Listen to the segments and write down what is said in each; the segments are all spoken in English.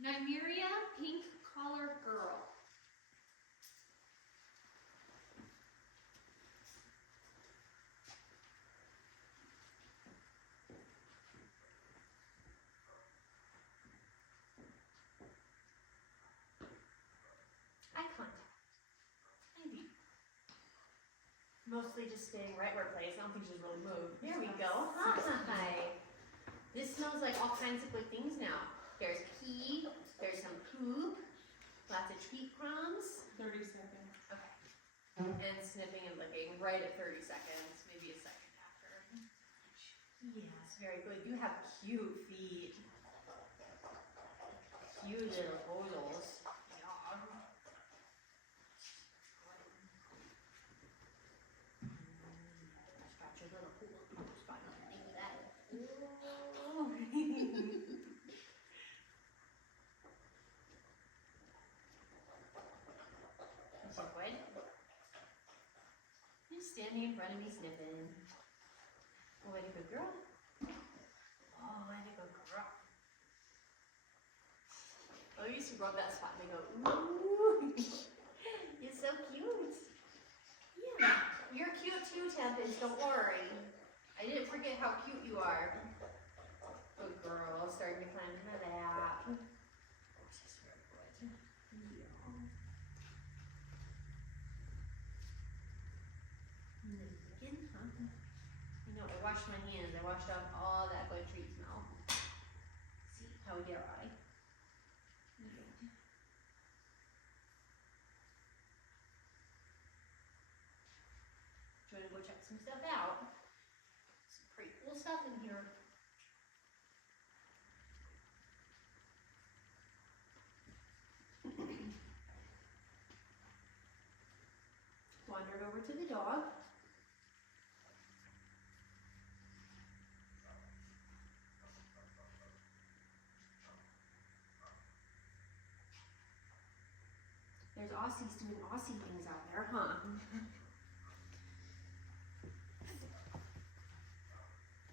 Nymeria Pink Collar Girl. Eye contact. Maybe. Mostly just staying right where it plays. I don't think she's really moved. There we go. Hi. This smells like all kinds of good things now. There's pee, there's some poop, lots of teeth crumbs. 30 seconds. Okay. And sniffing and licking right at 30 seconds, maybe a second after. Yes, very good. You have cute feet. Cute little poodles. Yeah. Scratch your little poodle spot. Think of that. Ooh. So good. Just standing in front of me sniffing. Oh, what a good girl. Oh, what a good girl. Oh, I used to rub that spot and they go, ooh, you're so cute. Yeah, you're cute too, Tempest, don't worry. I didn't forget how cute you are. Good girl, starting to climb in my lap. She's very good. You know, I washed my hands. I washed off all that good treat smell. See how dare I? Trying to go check some stuff out. Some pretty cool stuff in here. Wandered over to the dog. There's Aussies doing Aussie things out there, huh?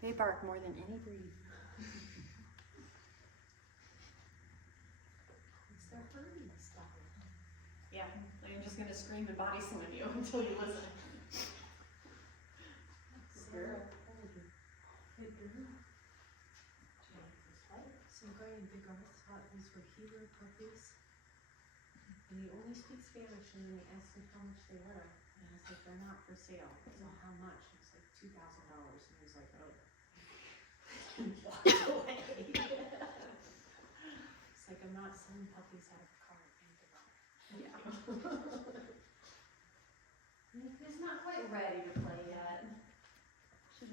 They bark more than any breed. It's their herding style. Yeah, I'm just gonna scream and body slam you until you listen. Sarah, hey, some guy in Big Arth thought these were Hebrew puppies. And he only speaks Spanish, and then he asked me how much they were. And I was like, they're not for sale. So how much? It was like $2,000. And he was like, oh. Walked away. It's like, I'm not selling puppies out of a car in Big Arth. Yeah. It's not quite ready to play yet.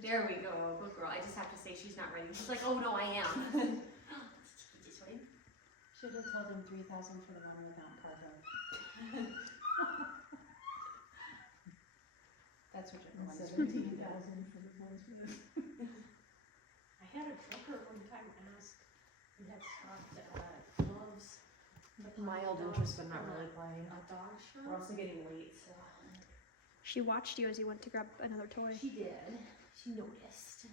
There we go, good girl. I just have to say she's not ready. She's like, oh no, I am. This way. Should have told him $3,000 for the one without cargo. That's what you're going to 17,000 for the ones with. I had a trucker one time ask, we had stopped gloves. Mild interest, but not really playing. A dog show. We're also getting late, so. She watched you as you went to grab another toy. She did. She noticed.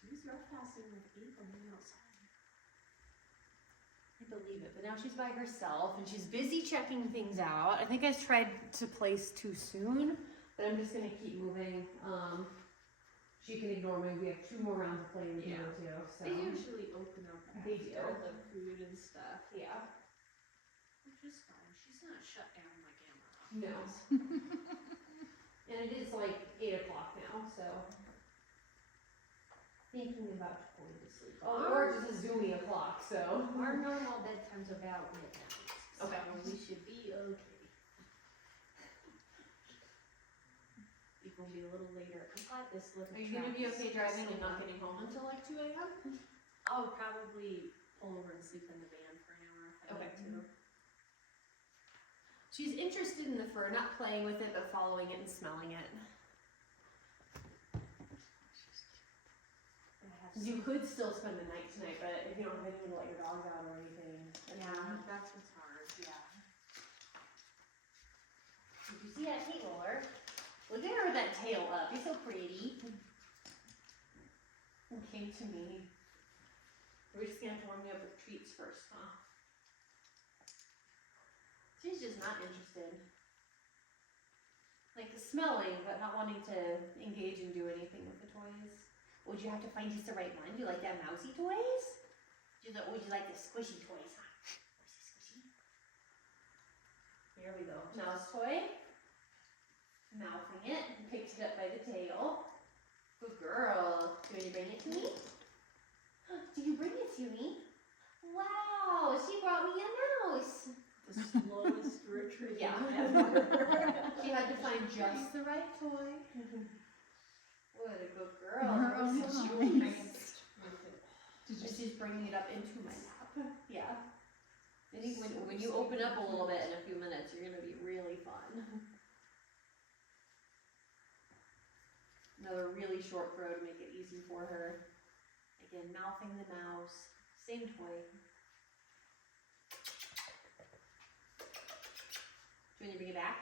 She was rough passing with Eva being outside. I believe it, but now she's by herself and she's busy checking things out. I think I tried to place too soon, but I'm just gonna keep moving. She can ignore me. We have 2 more rounds of playing to go too. So. They usually open up They do. after the food and stuff. Yeah. Which is fine. She's not shut down like Emma. No. And it is like 8 o'clock now, so. Thinking about going to sleep. Oh, or just a zoomy o'clock, so. Our normal bedtime's about midnight. Okay. So we should be okay. It will be a little later. I'm glad this little Are you gonna be okay driving and not getting home until like 2 a.m.? I'll probably pull over and sleep in the van for an hour if I need to. She's interested in the fur, not playing with it, but following it and smelling it. You could still spend the night tonight, but if you don't have anyone to let your dogs out or anything. Yeah, that's what's hard. Yeah. Did you see that tail roller? Look at her with that tail up. You're so pretty. It came to me. We're just gonna have to warm you up with treats first, huh? She's just not interested. Like the smelling, but not wanting to engage and do anything with the toys. Would you have to find just the right one? Do you like that mousy toys? Would you like the squishy toys, huh? Squishy, squishy. Here we go. Mouse toy. Mouthing it. Picked it up by the tail. Good girl. Do you bring it to me? Did you bring it to me? Wow, she brought me a mouse. The slowest retriever Yeah. ever. She had to find just the right toy. What a good girl. Her own So time. nice. And she's bringing it up into my lap. Yeah. I think when you open up a little bit in a few minutes, you're going to be really fun. Another really short throw to make it easy for her. Again, mouthing the mouse. Same toy. Do you want to bring it back?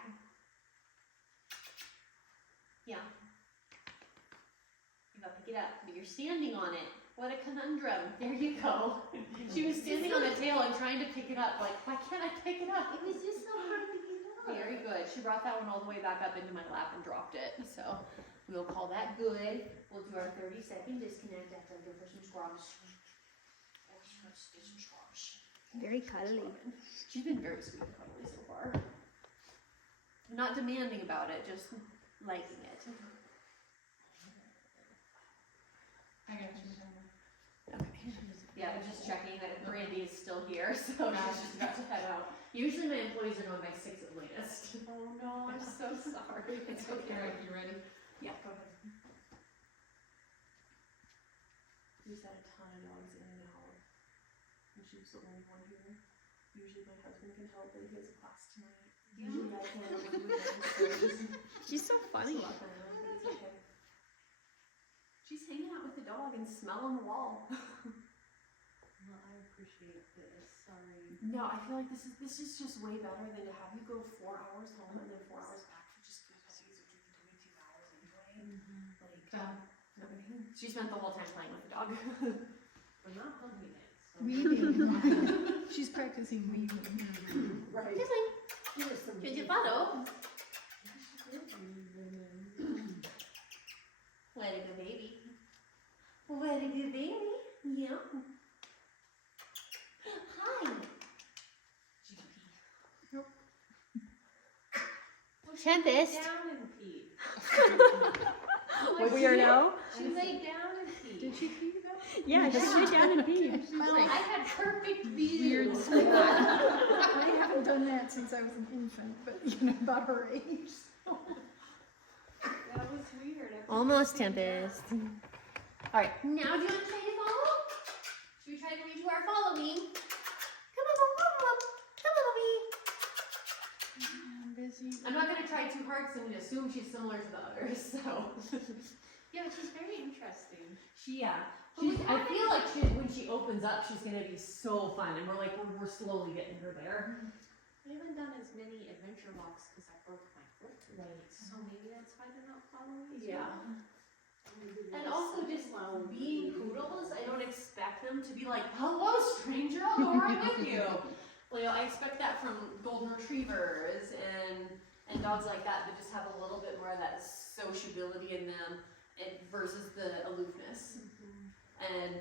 Yeah. You gotta pick it up, but you're standing on it. What a conundrum. There you go. She was standing on the tail and trying to pick it up. Like, why can't I pick it up? It was just so hard to get up. Very good. She brought that one all the way back up into my lap and dropped it. So we'll call that good. We'll do our 30-second disconnect after I give her some scrubs. Oh, she wants to do some scrubs. Very cuddly. She's been very sweet and cuddly so far. Not demanding about it, just liking it. I got you. Okay. Yeah, I'm just checking that Brandy is still here, so she's just about to head out. Usually my employees are going by 6 at latest. Oh no, I'm so sorry. It's okay. You ready? Yeah, go ahead. We've had a ton of dogs in and out. And she was the only one here. Usually my husband can help, but he has a class tonight. Usually I can help with him, She's so funny. but it's okay. She's hanging out with the dog and smelling the wall. Well, I appreciate this. Sorry. No, I feel like this is just way better than to have you go 4 hours home and then 4 hours back for just 2 puppies, which we can do in 2 hours anyway. Like, she spent the whole time playing with the dog. We're not hugging it. So. Weaving. She's practicing weaving. Right. Here's some. Did you follow? What a good baby. What a good baby. Yeah. Hi. Nope. Tempest. Down and pee. Weirdo. She laid down and peed. Did she pee though? Yeah, she laid down and peed. I had perfect view. Weird spot. I haven't done that since I was an infant, but you know, about her age. So. That was weird. Almost Tempest. Alright, now do you want to try to follow? Should we try to redo our following? Come on, come on, I'm busy. I'm not going to try too hard because I'm going to assume she's similar to the others, so. Yeah, she's very interesting. I feel like when she opens up, she's going to be so fun, and we're slowly getting her there. I haven't done as many adventure walks because I broke my foot. Right. So maybe that's why they're not following as Yeah. well. And also just being poodles, I don't expect them to be like, hello stranger, I'll go right with you. Well, you know, I expect that from golden retrievers and dogs like that that just have a little bit more of that sociability in them versus the aloofness. And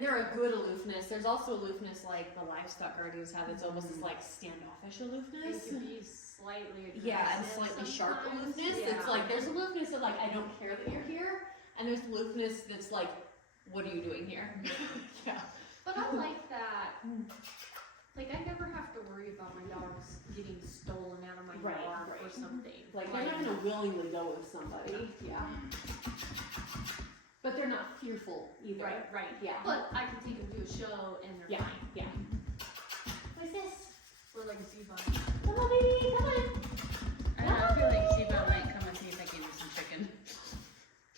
they're a good aloofness. There's also aloofness like the livestock guardians have. It's almost this like standoffish It aloofness. can be slightly aggressive. Yeah, and slightly sharp sometimes. aloofness. Yeah. It's like there's aloofness of like I don't care that you're here, and there's aloofness that's like, what are you doing here? Yeah. But I like that. Like I never have to worry about my dogs getting stolen out of my Right, yard right. or something. Like they're not gonna willingly go with somebody. Yeah. But they're not fearful either. Right. Yeah. But I can take them to a show and they're Yeah. fine. Yeah. What's this? We're like Ziva. Come on, baby. Come on. I feel like Sheba might come and see if I give you some chicken.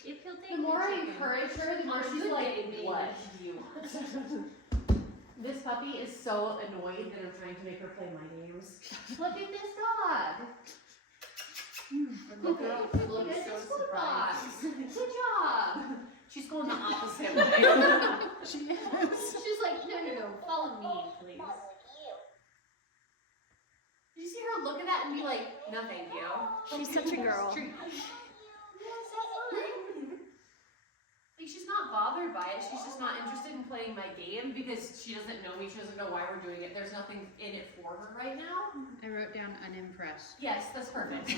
If he'll take The more I chicken. encourage her, the more On a she's good like, day, maybe. what do you want? This puppy is so annoyed that I'm trying to make her play my games. Look at this dog. The girl Look looks at so this food surprised. box. Good job. She's going the opposite way. She is. She's like, no, follow me, please. Did you see her look at that and be like, no, thank you? She's such a girl. Yes, that's fine. Like, she's not bothered by it. She's just not interested in playing my game because she doesn't know me. She doesn't know why we're doing it. There's nothing in it for her right now. I wrote down unimpressed. Yes, that's perfect.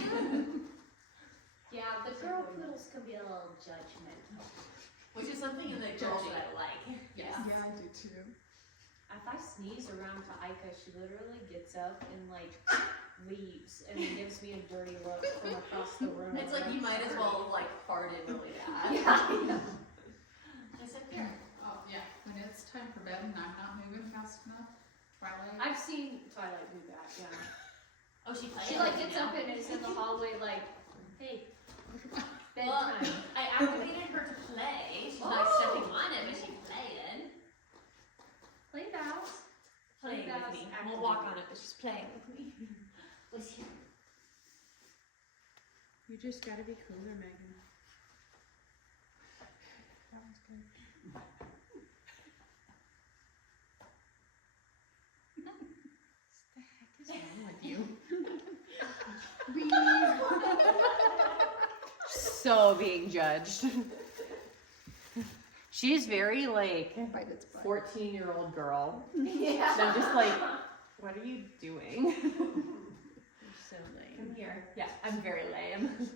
Yeah, the girl poodles can be a little judgmental. Which is something in the girls that I like. Yes. Yeah, I do too. If I sneeze around to Ika, she literally gets up and like leaves and then gives me a dirty look from across the room. It's like you might as well have like farted really bad. Yeah. I said, here. Oh, yeah. When it's time for bed and I'm not moving fast enough, Twilight. I've seen Twilight do that, yeah. Oh, she plays. She like gets up and is in the hallway like, hey, Well, bedtime. I activated her to play. She's not stepping on it, but she's playing. Play vows. Playing with me. I won't walk on it, but she's playing with me. What's here? You just gotta be cooler, Megan. That was good. What the heck is wrong with you? So being judged. She's very like Bite its butt. 14-year-old girl. Yeah. And I'm just like, what are you doing? You're so lame. Come here. Yeah, I'm very lame. She's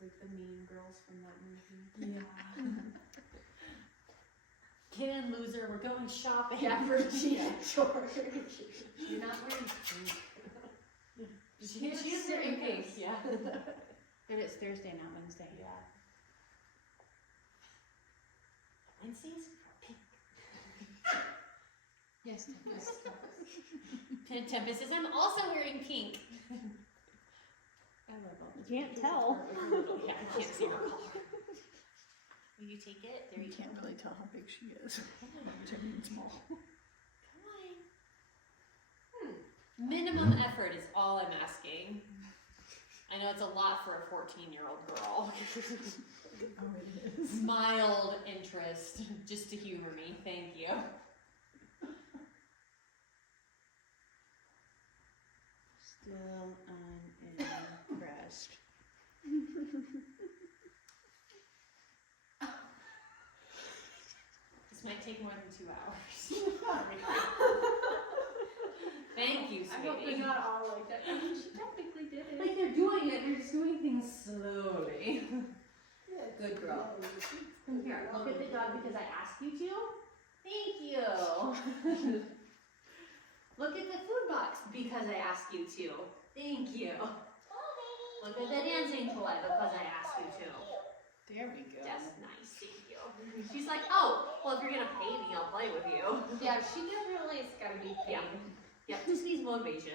like the mean girls from that movie. Yeah. Kid and loser, we're going shopping. Yeah, Virginia George. You're not wearing pink. She's very pink, yeah. But it's Thursday, not Wednesday. Yeah. Wednesdays are pink. Yes, Tempest says, I'm also wearing pink. I love all this. You can't tell. Yeah, I can't see her collar. Will you take it? There You you go. can't really tell how big she is. Jimmy and small. Come on. Minimum effort is all I'm asking. I know it's a lot for a 14-year-old girl. Oh, it is. Mild interest, just to humor me. Thank you. Still unimpressed. This might take more than 2 hours. Thank you, I hope they're sweetie. not all like that. I mean, she technically did it. Like they're doing it, they're just doing things slowly. Good girl. Come here, look at the dog because I asked you to. Thank you. Look at the food box because I asked you to. Thank you. Look at the dancing toy because I asked you to. There we go. That's nice, thank you. She's like, oh, well, if you're gonna pay me, I'll play with you. Yeah, she definitely has gotta be paid. Yeah, just needs motivation.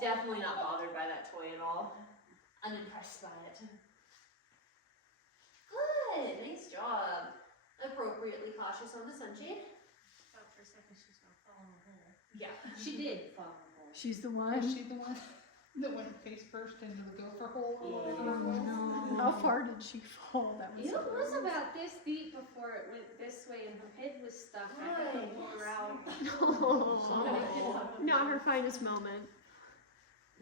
Definitely not bothered by that toy at all. Unimpressed by it. Good, nice job. Appropriately cautious on the sunshade. Thought for a second she was gonna fall in the hole. Yeah. She did fall in the hole. She's the Was one. she the one that went face first into the gopher hole? Yeah. Oh, no. How far did she fall? That was It was about this deep before it went this way and her head was stuck. I had to pull her out. Not her finest moment.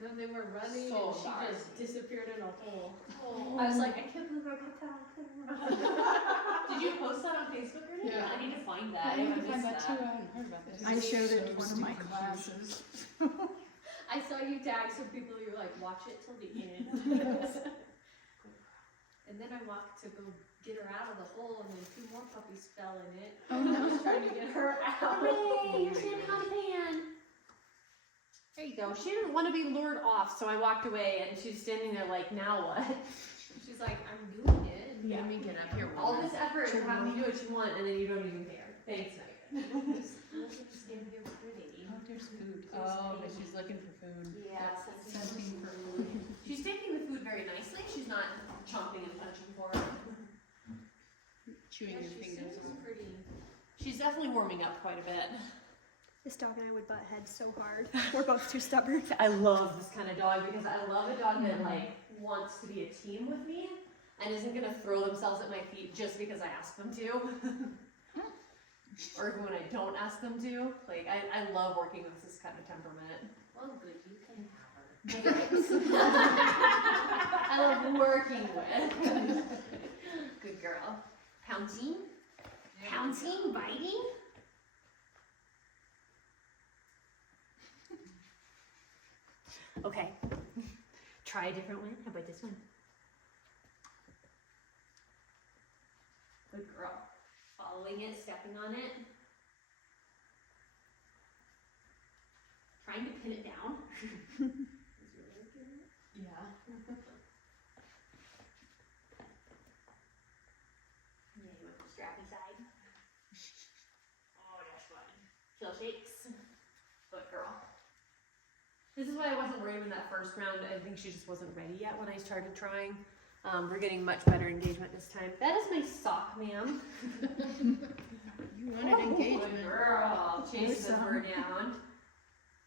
Then they were running So and she embarrassing. just disappeared in a hole. Oh. I was like, I can't believe I got that on camera. Did you post that on Facebook or anything? Yeah. I need to find that. I need to missed find that too. I hadn't heard about this. I showed it to So one of my stupid. classes. I saw you tag some people, you were like, watch it till the end. And then I walked to go get her out of the hole and then 2 more puppies fell in it. Oh, And I no. was trying to get her out. Hooray, you're standing on the pan. There you go. She didn't want to be lured off, so I walked away and she's standing there like, now what? She's like, I'm doing it. Yeah. Let me get up here. All woman. this effort to have me do what you want and then you don't even care. Thanks, Megan. Look at stand here pretty. Oh, there's food. Oh, but she's looking for food. Yeah, Scenting for food. she's taking the food very nicely. She's not chomping and punching for it. Chewing Yeah, your she fingers. seems pretty. She's definitely warming up quite a bit. This dog and I would butt heads so hard. We're both too stubborn. I love this kind of dog because I love a dog that like wants to be a team with me. and isn't gonna throw themselves at my feet just because I ask them to. Or even when I don't ask them to. Like, I love working with this kind of temperament. Well, good, you can have her. I love working with. Good girl. Pouncing? Pouncing? Biting? Okay. Try a different one. How about this one? Good girl. Following it, stepping on it. Trying to pin it down. Yeah. Yeah, you want the strappy side? Oh, that's fun. Heel shakes. Good girl. This is why I wasn't worried in that first round. I think she just wasn't ready yet when I started trying. We're getting much better engagement this time. That is my sock, ma'am. You wanted engagement. Good girl. Chases her down.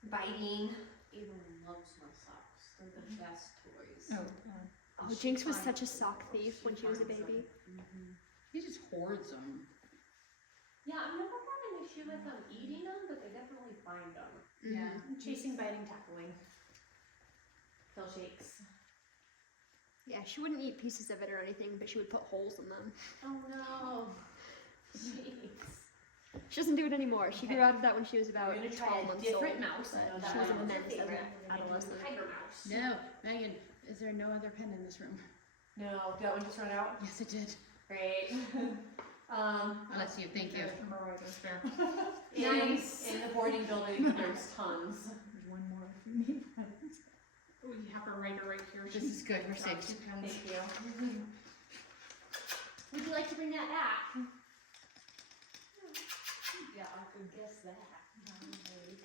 Biting. Ava loves my socks. They're the best toys. Oh, Oh, Jinx was such a sock thief when she was a baby. He just hoards them. Yeah, I've never had an issue with them eating them, but they definitely find them. Yeah. Chasing, biting, tackling. Heel shakes. Yeah, she wouldn't eat pieces of it or anything, but she would put holes in them. Oh no. Jeez. She doesn't do it anymore. She grew out of that when she was about We're gonna try 12 a months different old. mouse. I know But that she was one an was your immense favorite. adolescent. Tiger mouse. no, Megan, is there no other pen in this room? No, did that one just run out? Yes, it did. Great. Bless you, thank you. Nice. In the boarding building, there's tons. There's one more if you need one. Oh, you have a writer right here. This is good, we're safe. Two pens. Thank you. Would you like to bring that back? Yeah, I could guess that.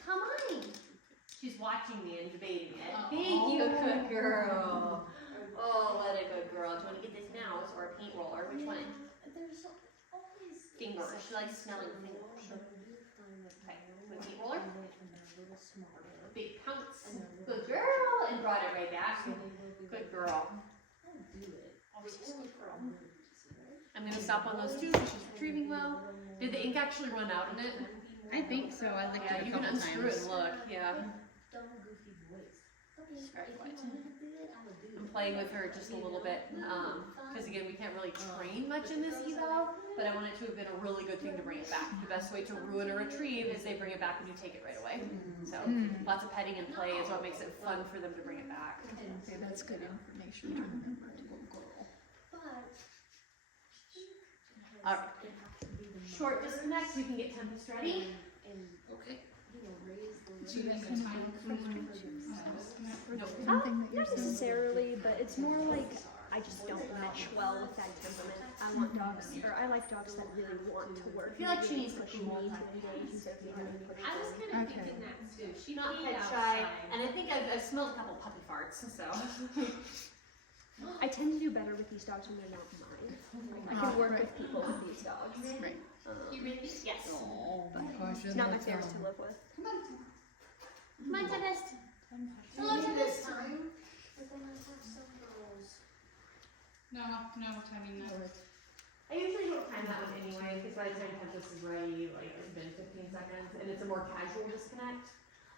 Come on. She's watching me and debating it. Oh. Thank you, good girl. Oh, what a good girl. Do you want to get this mouse or a paint roller? Which one? There's always Fingers. She likes smelling fingers. Okay, with paint roller. Big pounce. Good girl. And brought it right back. Good girl. I'm going to stop on those two because she's retrieving well. Did the ink actually run out in it? I think so, I licked Yeah, it a you can couple unscrew it times. and look. Yeah. I'm playing with her just a little bit because again we can't really train much in this eval, but I want it to have been a really good thing to bring it back. The best way to ruin a retrieve is they bring it back and you take it right away. So lots of petting and play is what makes it fun for them to bring it back. Okay, that's good information to remember to go girl. Alright. Short disconnect, we can get Tempest ready. Okay. Do Do you think the time for Nope. Not necessarily, but it's more like I just don't mesh well with that temperament. I want dogs, or I like dogs that really want to work. I feel like she needs to push me to engage instead of me having to push I was them. kind of Okay. thinking that too. She Not peed pet shy, outside. and I think I've smelled a couple puppy farts, so. I tend to do better with these dogs when they're not mine. I can work with people with these dogs. Right. You ready? Yes. Oh my gosh. It's not my favorite to live with. Come on, Tempest. Hello, Maybe Tempest. this time, but then I have some girls. No, timing that. I usually don't time that one anyway, because by the time Tempest is ready, like it's been 15 seconds, and it's a more casual disconnect.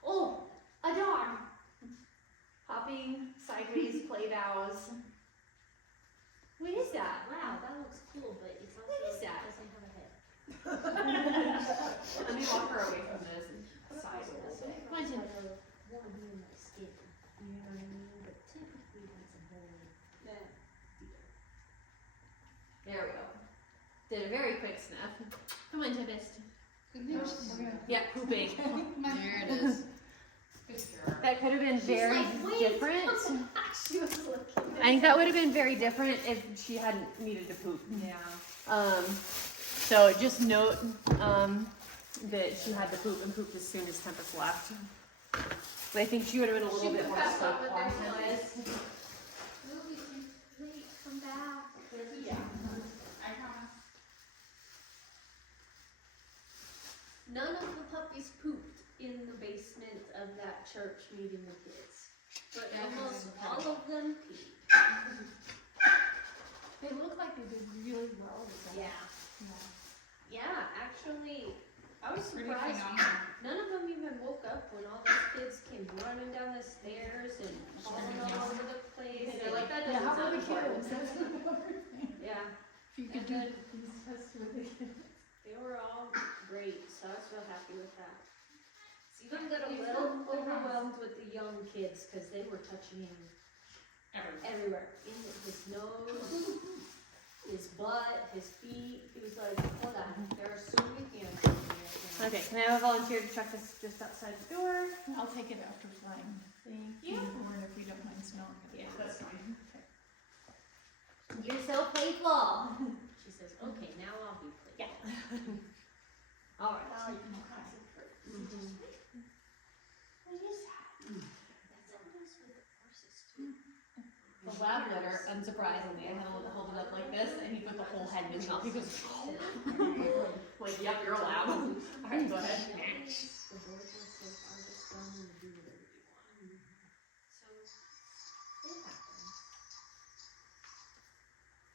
Oh, a dog! Hopping, sideways, play vows. What is that? Wow, that looks cool, but it's also What is that? doesn't have a head. Let me walk her away from this side a little bit. Come on, Tempest. Want to be in my skin. You know what I mean? But typically that's a whole. There we go. Did a very quick sniff. Come on, Tempest. Good news. Yeah, pooping. There it is. Good girl. That could have been very like, wait, different. She was looking. I think that would have been very different if she hadn't needed to poop. Yeah. So just note that she had to poop and pooped as soon as Tempest left. But I think she would have been a little bit more stuck on Tempest. Wait, come back. Yeah. I promise. None of the puppies pooped in the basement of that church meeting the kids. But almost all of them peed. really well with that. Yeah, actually, I was Pretty surprised. phenomenal. None of them even woke up when all those kids came running down the stairs and falling all over the place. They're like, that Yeah, doesn't how about sound the important. kids? That's another thing. Yeah, If you could do these tests with the kids. they were all great, so I was real happy with that. Even got a little overwhelmed with the young kids because they were touching him everywhere. In his nose, his butt, his feet. He was like, hold on, there are so many hands on me right now. Okay, can I have a volunteer to check this just outside the door? I'll take it after flying. Thank you. Or if we don't mind smelling it. Yeah. That's fine. You're so playful. She says, okay, now I'll be playful. Yeah. All right. What is that? The lab litter, unsurprisingly, I had to hold it up like this, and he put the whole head in his mouth. He goes, like, yep, you're a lab. All right, go ahead. The board was so far just done and do whatever you want. So, it happens.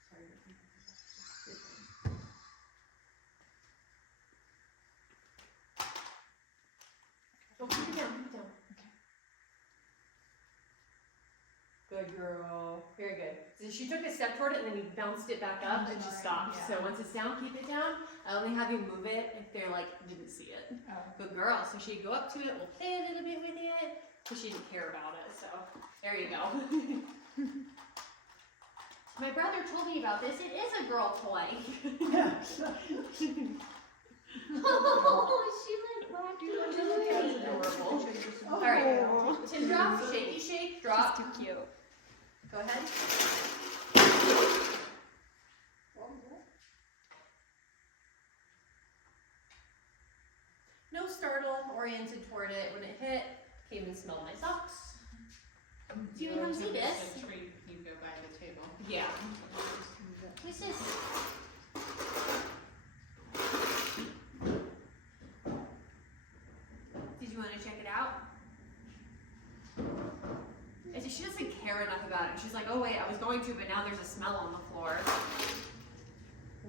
Sorry. Oh, keep it down, keep it down. Good girl. Very good. So she took a step toward it and then you bounced it back up and she stopped. Yeah. So once it's down, keep it down. I only have you move it if they're like, didn't see it. Oh. Good girl. So she'd go up to it, we'll play a little bit with it. But she didn't care about it. So there you go. My brother told me about this. It is a girl toy. Oh, she like whacked it into the That's face. adorable. All right. Tin drop, shaky shake, drop. Too cute. Go ahead. No startle, oriented toward it. When it hit, came and smelled my socks. Do you Go want to to see the this? tree, you go by the table. Yeah. What's this? Did you want to check it out? She doesn't care enough about it. She's like, oh wait, I was going to, but now there's a smell on the floor.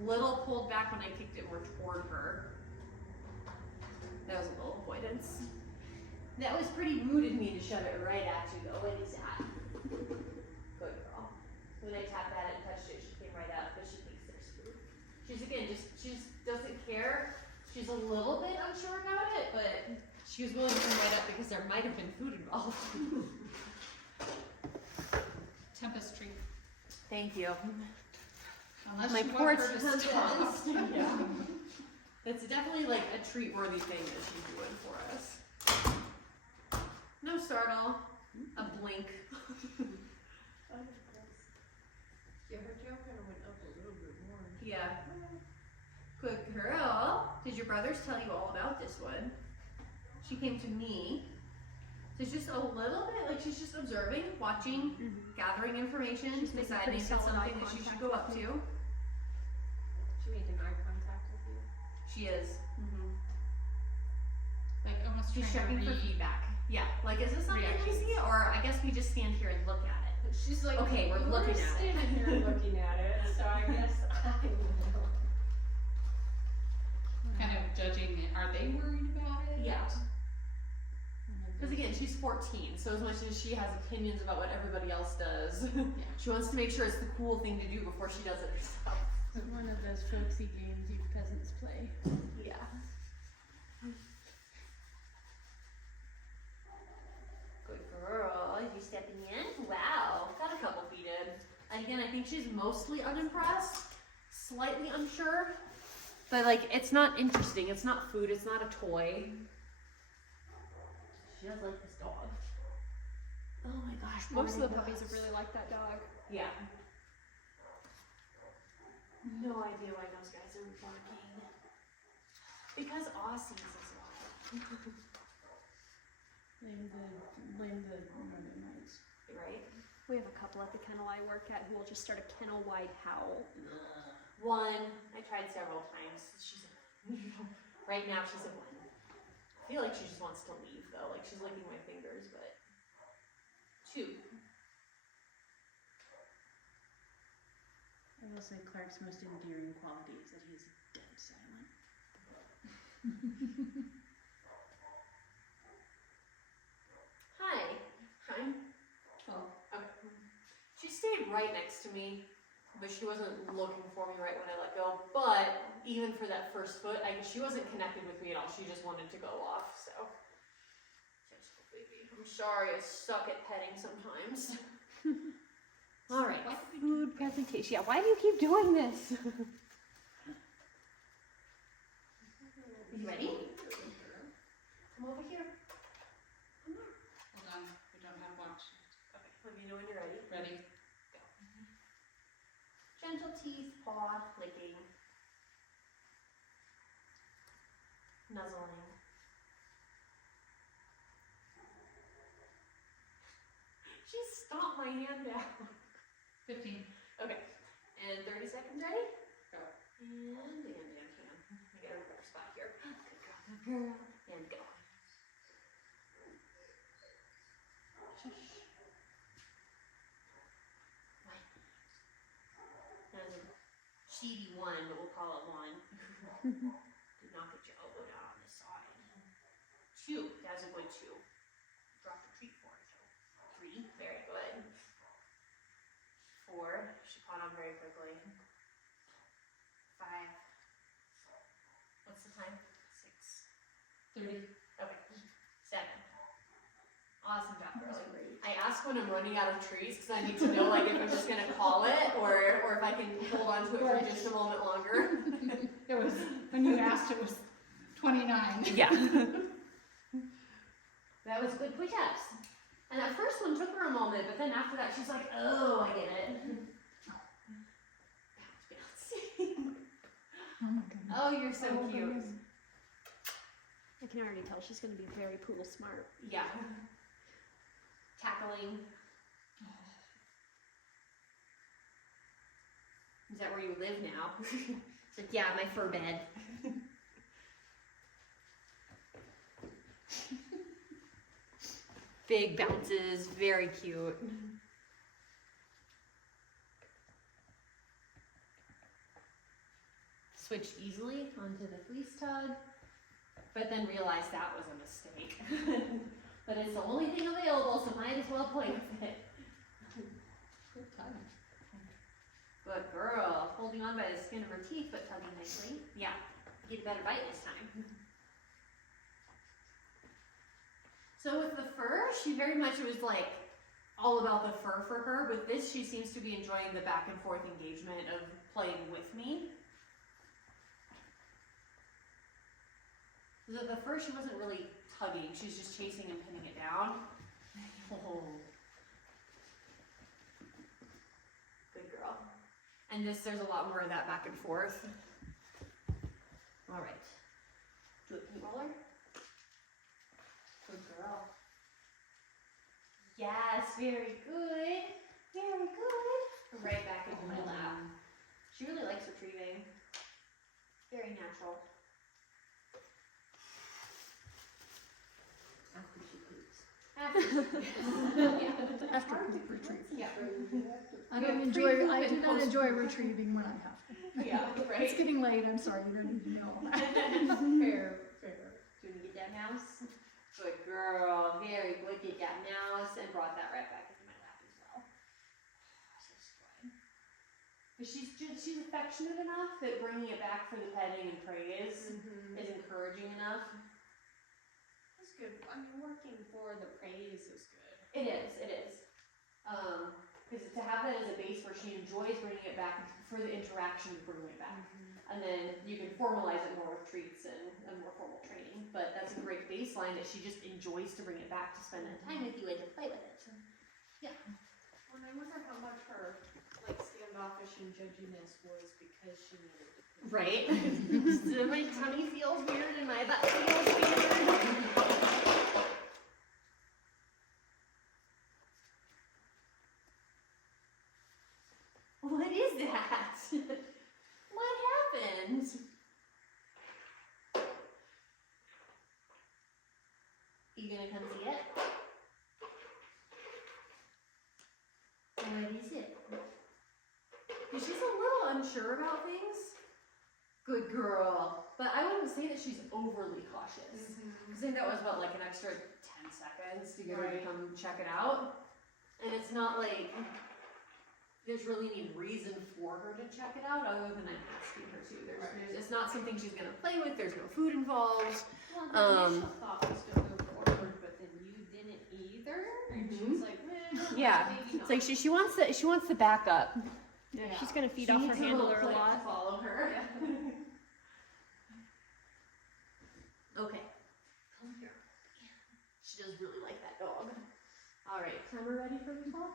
Little pulled back when I kicked it more toward her. That was a little avoidance. That was pretty rude of me to shove it right at you though. What is that? Good girl. When I tapped at it and touched it, she came right up, but she thinks there's food. She's again, she just doesn't care. She's a little bit unsure about it, but she was willing to come right up because there might have been food involved. Tempest treat. Thank you. Unless My you poor want her to stop. Yeah. It's definitely like a treat-worthy thing that she's doing for us. No startle, a blink. Yeah, her tail kind of went up a little bit more. Yeah. Good girl. Did your brothers tell you all about this one? She came to me. So it's just a little bit, like she's just observing, watching, gathering information, She's making deciding pretty if it's solid eye something that she should contact go up with to. She made an eye contact with you. She is. Like almost She's trying checking to for read. feedback. Yeah, like is this something we see, or I guess we just stand here and look at it. She's like, Okay, we're looking at it. standing here looking at it, so I guess I will. Kind of judging it. Are they worried about it? Yeah. Because again, she's 14, so as much as she has opinions about what everybody else does, she wants to make sure it's the cool thing to do before she does it herself. It's one of those folksy games you peasants play. Yeah. Good girl. You stepping in? Wow. Got a couple feet in. And again, I think she's mostly unimpressed, slightly unsure. But like, it's not interesting. It's not food. It's not a toy. She does like this dog. Oh my gosh. Most of the poor puppies dogs. really like that dog. Yeah. No idea why those guys are barking. Because Aussies is why. Blame the Northern Lights. Right? We have a couple at the kennel I work at who will just start a kennel-wide howl. One. I tried several times. She's right now she's a one. I feel like she just wants to leave though. Like she's licking my fingers, but two. I will say Clark's most endearing quality is that he's dead silent. Hi. Oh, Okay. She stayed right next to me, but she wasn't looking for me right when I let go. But even for that first foot, she wasn't connected with me at all. She just wanted to go off, so. Gentle baby. I'm sorry, I suck at petting sometimes. All right, food presentation. Yeah, why do you keep doing this? You ready? Come over here. hold on, we don't have watch. Okay, let me know when you're ready. Ready? Gentle teeth, paw, licking, nuzzling. She stomped my hand down. 15. Okay, and 30 seconds, ready? Go. And hand. I get a better spot here. Good girl. And go. Shush. That was a cheaty one, but we'll call it one. Did not get your elbow down on this side. 2. That was a good 2. Drop the treat for it, though. 3. Very good. 4. She caught on very quickly. 5. What's the time? 6. 30. Okay. 7. Awesome job, girlie. I ask when I'm running out of trees because I need to know like if I'm just gonna call it or if I can hold on to it for just a moment longer. It was, when you asked, it was 29. Yeah. That was good push-ups. And that first one took her a moment, but then after that she's like, oh, I get it. Oh my goodness. Oh, you're so Oh, cute. goodness. I can already tell she's gonna be very pool smart. Yeah. Tackling. Is that where you live now? It's like, yeah, my fur bed. Big bounces, very cute. Switched easily onto the fleece tug, but then realized that was a mistake. But it's the only thing available, so might as well play with it. Good time. Good girl. Holding on by the skin of her teeth, but tugging nicely. Yeah, get a better bite this time. So with the fur, she very much was like all about the fur for her. With this, she seems to be enjoying the back and forth engagement of playing with me. So the fur, she wasn't really tugging. She's just chasing and pinning it down. Oh. Good girl. And this, there's a lot more of that back and forth. All right. Do a pink roller. Good girl. Yes, very good. Very good. Right back into my lap. She really likes retrieving. Very natural. After she poops. After yeah. After poop retrieve. Yeah. I We don't have enjoy, pre-poop I and do not post-poop. enjoy retrieving when I have to. Yeah, right. It's getting late, I'm sorry, you don't need to know all that. Fair. Do you get that mouse? Good girl. Very good. Get that mouse and brought that right back into my lap as well. So good. But she's affectionate enough that bringing it back for the petting and praise is encouraging enough. That's good. I mean, working for the praise is good. It is. Because to have that as a base where she enjoys bringing it back for the interaction of bringing it back. And then you can formalize it more with treats and more formal training. But that's a great baseline that she just enjoys to bring it back to spend that time with you and to play with it. Yeah. Well, I wonder how much her like standoffish and judginess was because she needed to poop. Right? So my tummy feels weird and my butt feels weird. What is that? What happened? You gonna come see it? What is it? She's a little unsure about things, good girl. But I wouldn't say that she's overly cautious. I think that was what, like an extra 10 seconds to get her to come check it out. And it's not like there's really any reason for her to check it out other than I'm asking her to. It's not something she's gonna play with. There's no food involved. Well, the initial thought was to move forward, but then you didn't either. And she was like, Yeah, maybe it's like she wants the backup. Yeah, she's gonna feed She off her needs a little handler a click to lot. follow her. Okay, come here. She does really like that dog. All right, timer ready for you, Paul?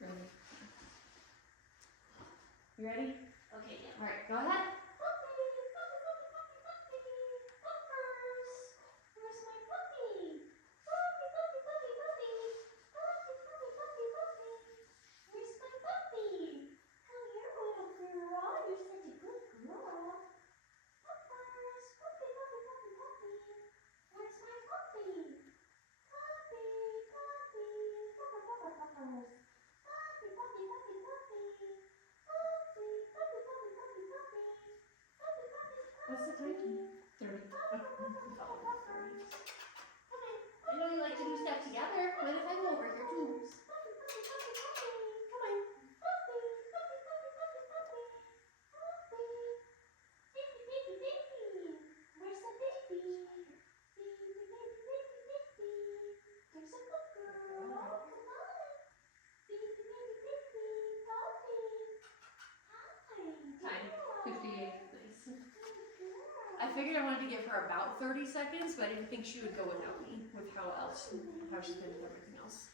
Really. You ready? Okay, yeah. All right, go ahead. What's the time? 30. I know you like to do stuff together. What if I go over here too? Come on. Time. 58. Nice. I figured I wanted to give her about 30 seconds, but I didn't think she would go without me with how she's been with everything else.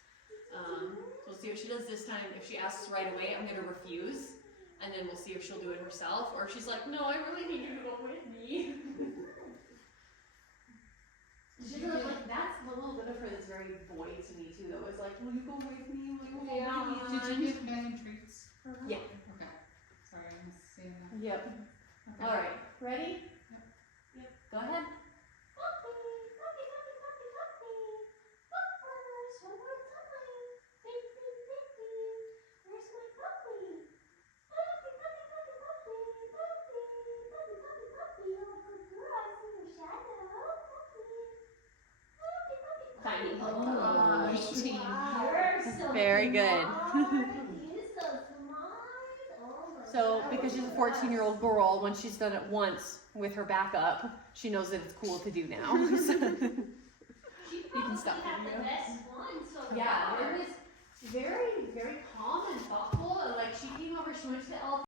We'll see what she does this time. If she asks right away, I'm gonna refuse, and then we'll see if she'll do it herself, or if she's like, no, I really need you to go with me. She's like, that's a little bit of her that's very boy to me too, though. It's like, will you go with me? Will you hold my hand? Did you get million treats for her? Yeah. Okay. Sorry, I missed seeing that. Yep. Okay. All right. Ready? Yep. Go ahead. Tiny. Oh, team. Very good. So, because she's a 14-year-old girl, once she's done it once with her backup, she knows that it's cool to do now.